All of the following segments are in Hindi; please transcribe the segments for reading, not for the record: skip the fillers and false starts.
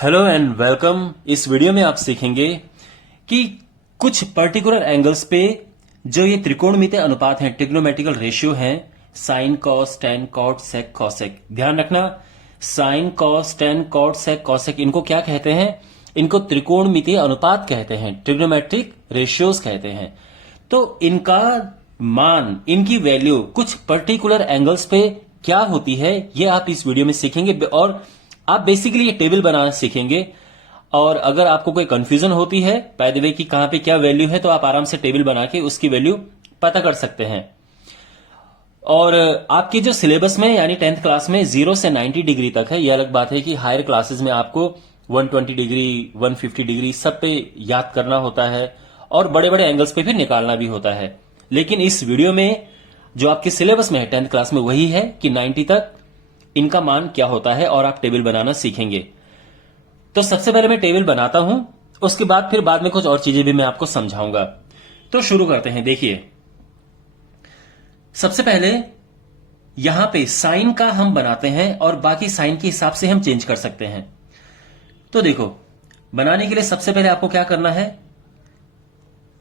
Hello and welcome. इस वीडियो में आप सीखेंगे कि कुछ पर्टिकुलर एंगल्स पे जो ये त्रिकोणमितीय अनुपात हैं, ट्रिग्नोमेट्रिकल रेशियो हैं, sine cos tan cot sec cosec. ध्यान रखना, sine cos tan cot sec cosec इनको क्या कहते हैं? इनको त्रिकोणमितीय अनुपात कहते हैं, ट्रिग्नोमेट्रिक रेशियोज कहते हैं। तो इनका मान, इनकी वैल्यू कुछ पर्टिकुलर एंगल्स पे क्या होती है, ये आप इस वीडियो में सीखेंगे और आप बेसिकली ये टेबल बनाना सीखेंगे। और अगर आपको कोई कंफ्यूजन होती है बाय द वे कि कहां पे क्या वैल्यू है, तो आप आराम से टेबल बना के उसकी वैल्यू पता कर सकते हैं। और आपके जो सिलेबस में यानी 10th क्लास में 0 से 90 डिग्री तक है। यह अलग बात है कि हायर क्लासेस में आपको 120 डिग्री 150 डिग्री सब पे याद करना होता है और बड़े बड़े एंगल्स पे भी निकालना भी होता है। लेकिन इस वीडियो में जो आपके सिलेबस में है 10th क्लास में, वही है कि 90 तक इनका मान क्या होता है और आप टेबल बनाना सीखेंगे। तो सबसे पहले मैं टेबल बनाता हूं, उसके बाद फिर बाद में कुछ और चीजें भी मैं आपको समझाऊंगा। तो शुरू करते हैं। देखिए, सबसे पहले यहां पे साइन का हम बनाते हैं और बाकी साइन के हिसाब से हम चेंज कर सकते हैं। तो देखो, बनाने के लिए सबसे पहले आपको क्या करना है,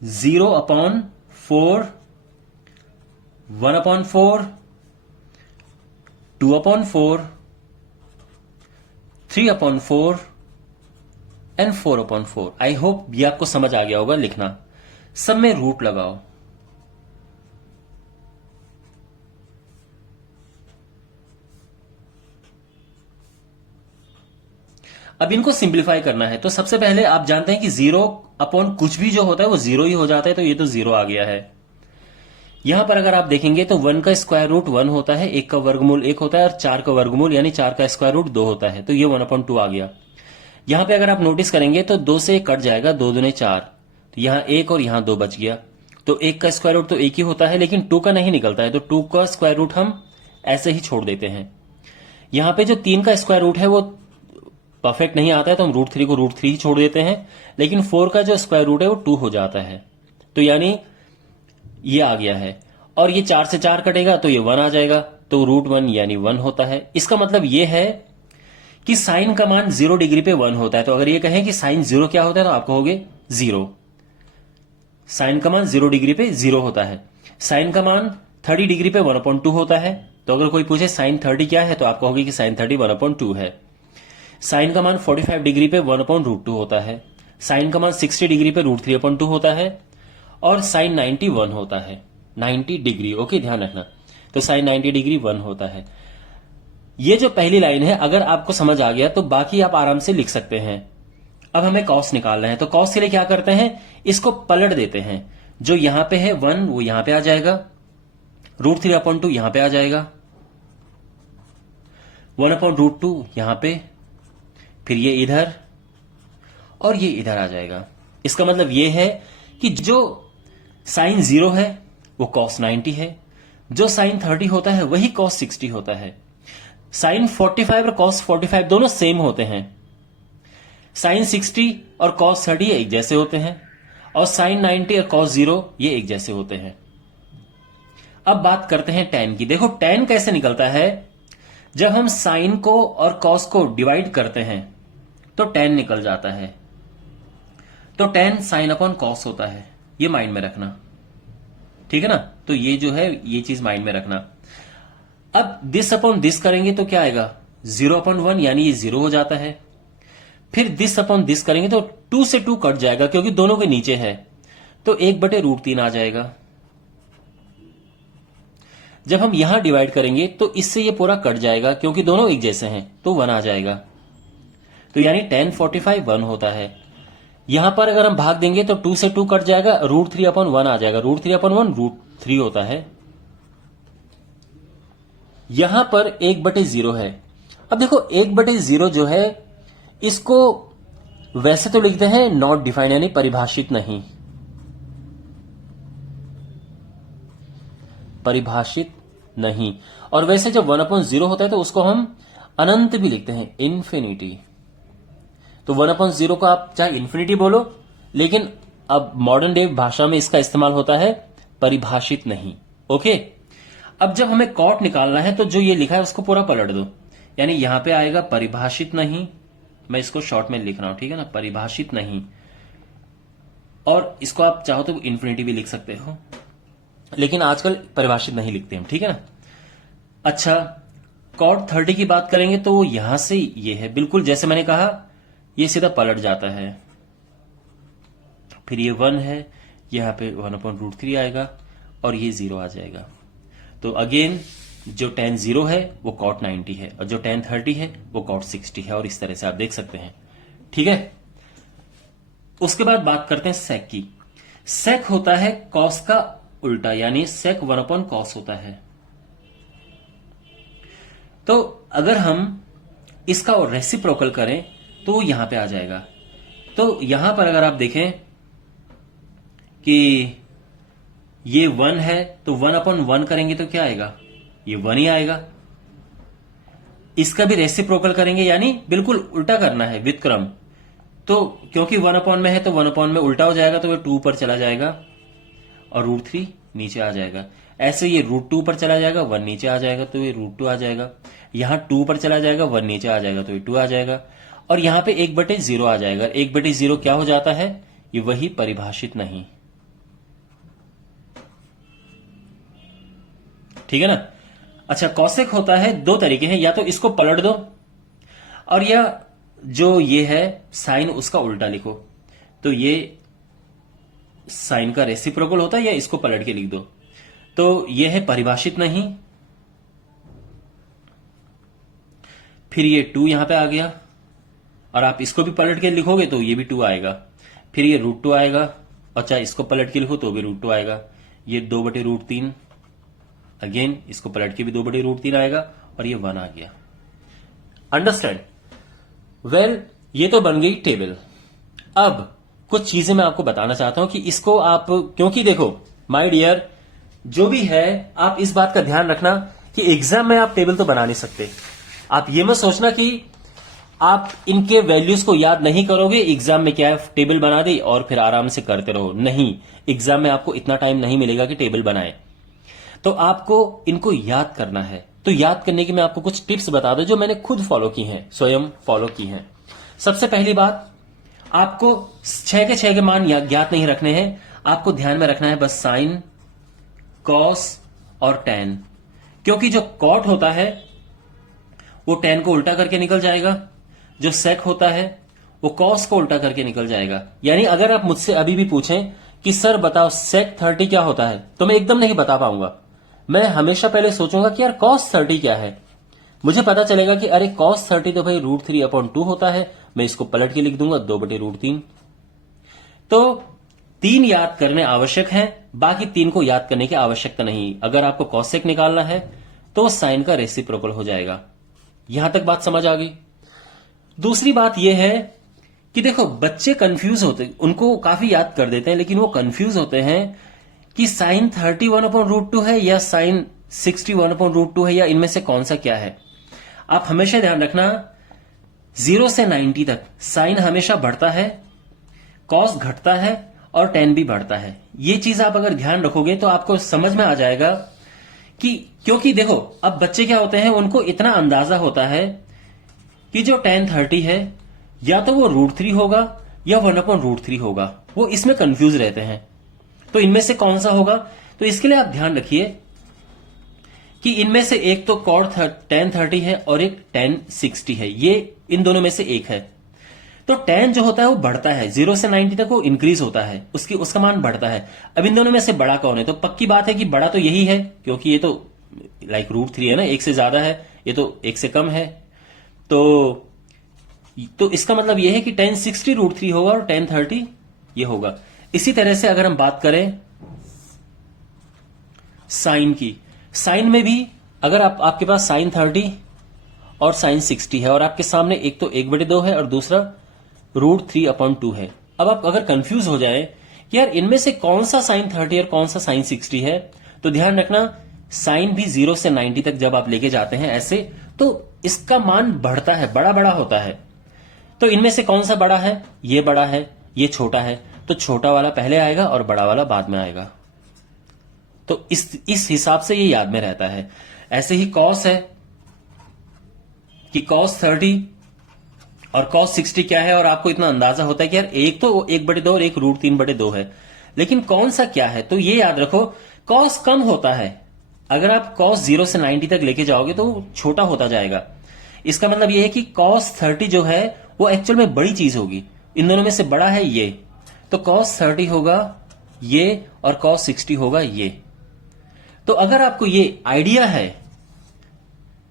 0/4, 1/4, 2/4, 3/4 एंड 4/4। आई होप ये आपको समझ आ गया होगा लिखना। सब में रूट लगाओ। अब इनको सिंप्लीफाई करना है। तो सबसे पहले आप जानते हैं कि 0/ कुछ भी जो होता है वो 0 ही हो जाता है, तो ये तो 0 आ गया है। यहां पर अगर आप देखेंगे तो 1 का स्क्वायर रूट 1 होता है, 1 का वर्गमूल 1 होता है और 4 का वर्गमूल यानी 4 का स्क्वायर रूट 2 होता है, तो ये 1/2 आ गया। यहां पे अगर आप नोटिस करेंगे तो 2 से कट जाएगा, 2 दूने 4, तो यहां 1 और यहां 2 बच गया। तो 1 का स्क्वायर रूट तो 1 ही होता है, लेकिन 2 का नहीं निकलता है, तो 2 का स्क्वायर रूट हम ऐसे ही छोड़ देते हैं। यहां पे जो 3 का स्क्वायर रूट है वो परफेक्ट नहीं आता है, तो हम √3 को √3 ही छोड़ देते हैं। लेकिन 4 का जो स्क्वायर रूट है वो 2 हो जाता है, तो यानी ये आ गया है। और ये 4 से 4 कटेगा तो ये 1 आ जाएगा, तो √1 यानी 1 होता है। इसका मतलब ये है कि साइन का मान 0 डिग्री पे 1 होता है। तो अगर ये कहें कि साइन 0 क्या होता है, तो आप कहोगे 0। साइन का मान 0 डिग्री पे 0 होता है। साइन का मान 30 डिग्री पे 1/2 होता है। तो अगर कोई पूछे साइन 30 क्या है, तो आप कहोगे कि साइन 30 1/2 है। साइन का मान 45 डिग्री पे 1/√2 होता है। साइन का मान 60 डिग्री पे √3/2 होता है। और साइन 90 1 होता है, 90 डिग्री। ओके, ध्यान रखना। तो साइन 90 डिग्री 1 होता है। ये जो पहली लाइन है, अगर आपको समझ आ गया तो बाकी आप आराम से लिख सकते हैं। अब हमें कॉस निकालना है, तो कॉस के लिए क्या करते हैं, इसको पलट देते हैं। जो यहां पे है 1 वो यहां पे आ जाएगा, √3/2 यहां पे आ जाएगा, 1/√2 यहां पे, फिर ये इधर और ये इधर आ जाएगा। इसका मतलब ये है कि जो साइन 0 है वो कॉस 90 है, जो साइन 30 होता है वही कॉस 60 होता है। साइन 45 और कॉस 45 दोनों सेम होते हैं। साइन 60 और कॉस 30 एक जैसे होते हैं, और साइन 90 और कॉस 0 ये एक जैसे होते हैं। अब बात करते हैं टैन की। देखो, टैन कैसे निकलता है, जब हम साइन को और कॉस को डिवाइड करते हैं तो टैन निकल जाता है। तो टैन साइन अपॉन कॉस होता है, ये माइंड में रखना, ठीक है ना। तो ये जो है ये चीज माइंड में रखना। अब दिस अपॉन दिस करेंगे तो क्या आएगा, 0/1 यानी ये 0 हो जाता है। फिर दिस अपॉन दिस करेंगे तो 2 से 2 कट जाएगा क्योंकि दोनों के नीचे है, तो 1/√3 आ जाएगा। जब हम यहां डिवाइड करेंगे तो इससे ये पूरा कट जाएगा क्योंकि दोनों एक जैसे हैं, तो 1 आ जाएगा। तो यानी tan 45 1 होता है। यहां पर अगर हम भाग देंगे तो 2 से 2 कट जाएगा, √3/1 आ जाएगा। √3/1 √3 होता है। यहां पर 1/0 है। अब देखो, 1/0 जो है इसको वैसे तो लिखते हैं नॉट डिफाइंड यानी परिभाषित नहीं, परिभाषित नहीं। और वैसे जब 1/0 होता है तो उसको हम अनंत भी लिखते हैं, इन्फिनिटी। तो 1/0 को आप चाहे इन्फिनिटी बोलो, लेकिन अब मॉडर्न डे भाषा में इसका इस्तेमाल होता है परिभाषित नहीं। ओके, अब जब हमें कॉट निकालना है तो जो ये लिखा है उसको पूरा पलट दो, यानी यहां पे आएगा परिभाषित नहीं, मैं इसको शॉर्ट में लिख रहा हूं, ठीक है ना, परिभाषित नहीं। और इसको आप चाहो तो इन्फिनिटी भी लिख सकते हो, लेकिन आजकल परिभाषित नहीं लिखते हम, ठीक है ना। अच्छा, कॉट 30 की बात करेंगे तो यहां से ये है, बिल्कुल जैसे मैंने कहा, ये सीधा पलट जाता है। फिर ये 1 है, यहां पे 1/√3 आएगा और ये 0 आ जाएगा। तो अगेन जो tan 0 है वो cot 90 है, और जो tan 30 है वो cot 60 है, और इस तरह से आप देख सकते हैं, ठीक है। उसके बाद बात करते हैं sec की। sec होता है cos का उल्टा, यानी sec 1/cos होता है। तो अगर हम इसका रेसिप्रोकल करें तो यहां पे आ जाएगा। तो यहां पर अगर आप देखें कि ये 1 है, तो 1/1 करेंगे तो क्या आएगा, ये 1 ही आएगा। इसका भी रेसिप्रोकल करेंगे, यानी बिल्कुल उल्टा करना है व्युत्क्रम। तो क्योंकि 1/में है तो 1/में उल्टा हो जाएगा, तो ये 2 पर चला जाएगा और √3 नीचे आ जाएगा। ऐसे ये √2 पर चला जाएगा, 1 नीचे आ जाएगा, तो ये √2 आ जाएगा। यहां 2 पर चला जाएगा, 1 नीचे आ जाएगा, तो ये 2 आ जाएगा। और यहां पे 1/0 आ जाएगा। 1/0 क्या हो जाता है, ये वही परिभाषित नहीं, ठीक है ना। अच्छा, कॉसेक होता है, दो तरीके हैं, या तो इसको पलट दो, और या जो ये है साइन उसका उल्टा लिखो। तो ये साइन का रेसिप्रोकल होता है, या इसको पलट के लिख दो। तो ये है परिभाषित नहीं। फिर ये 2 यहां पे आ गया, और आप इसको भी पलट के लिखोगे तो ये भी 2 आएगा। फिर ये √2 आएगा, और चाहे इसको पलट के लिखो तो भी √2 आएगा। ये 2/√3, अगेन इसको पलट के भी 2/√3 आएगा, और ये 1 आ गया। अंडरस्टैंड? वेल, ये तो बन गई टेबल। अब कुछ चीजें मैं आपको बताना चाहता हूं कि इसको आप, क्योंकि देखो माय डियर, जो भी है आप इस बात का ध्यान रखना कि एग्जाम में आप टेबल तो बना नहीं सकते। आप ये मत सोचना कि आप इनके वैल्यूज को याद नहीं करोगे, एग्जाम में क्या है टेबल बना दी और फिर आराम से करते रहो। नहीं, एग्जाम में आपको इतना टाइम नहीं मिलेगा कि टेबल बनाए। तो आपको इनको याद करना है। तो याद करने की मैं आपको कुछ टिप्स बता दूं जो मैंने खुद फॉलो की हैं, स्वयं फॉलो की हैं। सबसे पहली बात, आपको 6 के 6 के मान ज्ञात नहीं रखने हैं। आपको ध्यान में रखना है बस साइन, कॉस और टैन। क्योंकि जो कॉट होता है वो टैन को उल्टा करके निकल जाएगा, जो सेक होता है वो कॉस को उल्टा करके निकल जाएगा। यानी अगर आप मुझसे अभी भी पूछें कि सर बताओ सेक 30 क्या होता है, तो मैं एकदम नहीं बता पाऊंगा। मैं हमेशा पहले सोचूंगा कि यार कॉस 30 क्या है। मुझे पता चलेगा कि अरे कॉस 30 तो भाई √3/2 होता है। मैं इसको पलट के लिख दूंगा 2/√3। तो 3 याद करने आवश्यक हैं, बाकी 3 को याद करने की आवश्यकता नहीं। अगर आपको कॉसेक निकालना है तो साइन का रेसिप्रोकल हो जाएगा। यहां तक बात समझ आ गई। दूसरी बात यह है कि देखो बच्चे कंफ्यूज होते, उनको काफी याद कर देते हैं, लेकिन वो कंफ्यूज होते हैं कि साइन 31/√2 है या साइन 61/√2 है, या इनमें से कौन सा क्या है। आप हमेशा ध्यान रखना 0 से 90 तक साइन हमेशा बढ़ता है, कॉस घटता है और टैन भी बढ़ता है। ये चीज आप अगर ध्यान रखोगे तो आपको समझ में आ जाएगा कि, क्योंकि देखो अब बच्चे क्या होते हैं, उनको इतना अंदाजा होता है कि जो tan 30 है या तो वो √3 होगा या 1/√3 होगा। वो इसमें कंफ्यूज रहते हैं। तो इनमें से कौन सा होगा, तो इसके लिए आप ध्यान रखिए कि इनमें से एक तो cot tan 30 है और एक tan 60 है। ये इन दोनों में से एक है। तो tan जो होता है वो बढ़ता है, 0 से 90 तक वो इंक्रीज होता है, उसका मान बढ़ता है। अब इन दोनों में से बड़ा कौन है, तो पक्की बात है कि बड़ा तो यही है, क्योंकि ये तो लाइक √3 है ना, एक से ज्यादा है, ये तो एक से कम है। तो इसका मतलब यह है कि tan 60 √3 होगा और tan 30 ये होगा। इसी तरह से अगर हम बात करें साइन की, साइन में भी अगर आपके पास साइन 30 और साइन 60 है और आपके सामने एक तो 1/2 है और दूसरा √3/2 है। अब आप अगर कंफ्यूज हो जाए कि यार इनमें से कौन सा साइन 30 और कौन सा साइन 60 है, तो ध्यान रखना साइन भी 0 से 90 तक जब आप लेके जाते हैं ऐसे, तो इसका मान बढ़ता है, बड़ा बड़ा होता है। तो इनमें से कौन सा बड़ा है, ये बड़ा है, ये छोटा है, तो छोटा वाला पहले आएगा और बड़ा वाला बाद में आएगा। तो इस हिसाब से ये याद में रहता है। ऐसे ही कॉस है कि कॉस 30 और cos 60 क्या है, और आपको इतना अंदाजा होता है कि यार एक तो 1/2 और एक √3/2 है, लेकिन कौन सा क्या है, तो ये याद रखो cos कम होता है। अगर आप cos 0 से 90 तक लेके जाओगे तो वो छोटा होता जाएगा। इसका मतलब ये है कि cos 30 जो है वो एक्चुअल में बड़ी चीज होगी, इन दोनों में से बड़ा है ये, तो cos 30 होगा ये और cos 60 होगा ये। तो अगर आपको ये आइडिया है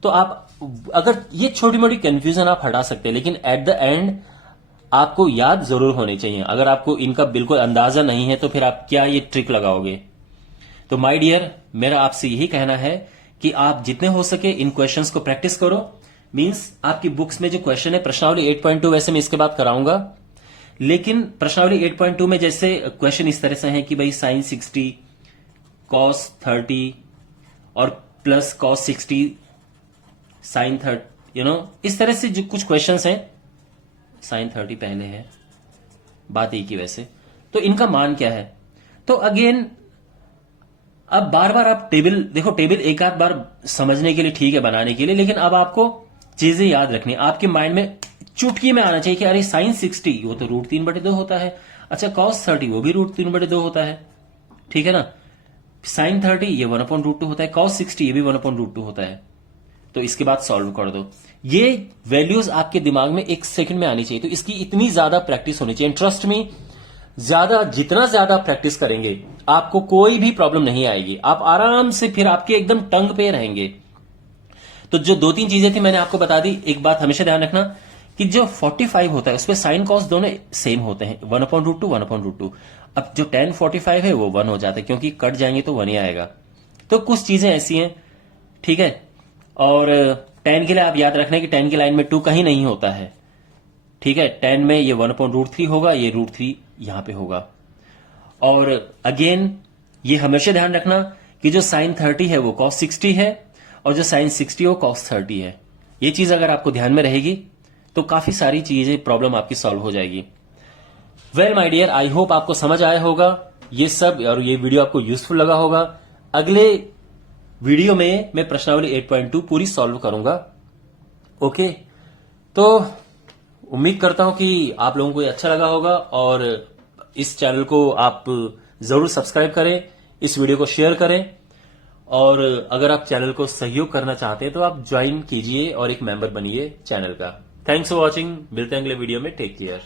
तो आप, अगर ये छोटी मोटी कंफ्यूजन आप हटा सकते हैं, लेकिन एट द एंड आपको याद जरूर होने चाहिए। अगर आपको इनका बिल्कुल अंदाजा नहीं है तो फिर आप क्या ये ट्रिक लगाओगे। तो माय डियर, मेरा आपसे यही कहना है कि आप जितने हो सके इन क्वेश्चंस को प्रैक्टिस करो। मींस आपकी बुक्स में जो क्वेश्चन है प्रश्नावली 8.2, वैसे मैं इसके बाद कराऊंगा, लेकिन प्रश्नावली 8.2 में जैसे क्वेश्चन इस तरह से हैं कि भाई sin 60 cos 30 और प्लस cos 60 sin 30, इस तरह से जो कुछ क्वेश्चंस हैं, sin 30 पहले है, बात एक ही वैसे, तो इनका मान क्या है। तो अगेन अब बार बार आप टेबल देखो, टेबल एक आध बार समझने के लिए ठीक है, बनाने के लिए, लेकिन अब आपको चीजें याद रखनी, आपके माइंड में चुटकी में आना चाहिए कि अरे sin 60 वो तो √3/2 होता है, अच्छा cos 30 वो भी √3/2 होता है, ठीक है ना, sin 30 ये 1/√2 होता है, cos 60 ये भी 1/√2 होता है। तो इसके बाद सॉल्व कर दो। ये वैल्यूज आपके दिमाग में एक सेकंड में आनी चाहिए, तो इसकी इतनी ज्यादा प्रैक्टिस होनी चाहिए। ट्रस्ट में जितना ज्यादा प्रैक्टिस करेंगे आपको कोई भी प्रॉब्लम नहीं आएगी, आप आराम से फिर आपके एकदम टंग पे रहेंगे। तो जो 2-3 चीजें थी मैंने आपको बता दी। एक बात हमेशा ध्यान रखना कि जो 45 होता है उसपे साइन कॉस दोनों सेम होते हैं, 1/√2 1/√2। अब जो tan 45 है वो 1 हो जाता है, क्योंकि कट जाएंगे तो 1 ही आएगा। तो कुछ चीजें ऐसी हैं, ठीक है। और tan के लिए आप याद रखना कि tan की लाइन में 2 कहीं नहीं होता है, ठीक है। tan में ये 1/√3 होगा, ये √3 यहां पे होगा। और अगेन ये हमेशा ध्यान रखना कि जो sin 30 है वो cos 60 है, और जो sin 60 है वो cos 30 है। ये चीज अगर आपको ध्यान में रहेगी तो काफी सारी चीजें, प्रॉब्लम आपकी सॉल्व हो जाएगी। Well my dear, I hope आपको समझ आया होगा ये सब, और ये वीडियो आपको यूजफुल लगा होगा। अगले वीडियो में मैं प्रश्नावली 8.2 पूरी सॉल्व करूंगा। ओके, तो उम्मीद करता हूं कि आप लोगों को ये अच्छा लगा होगा, और इस चैनल को आप जरूर सब्सक्राइब करें, इस वीडियो को शेयर करें, और अगर आप चैनल को सहयोग करना चाहते हैं तो आप ज्वाइन कीजिए और एक मेंबर बनिए चैनल का। थैंक्स फॉर वॉचिंग, मिलते हैं अगले वीडियो में, टेक केयर।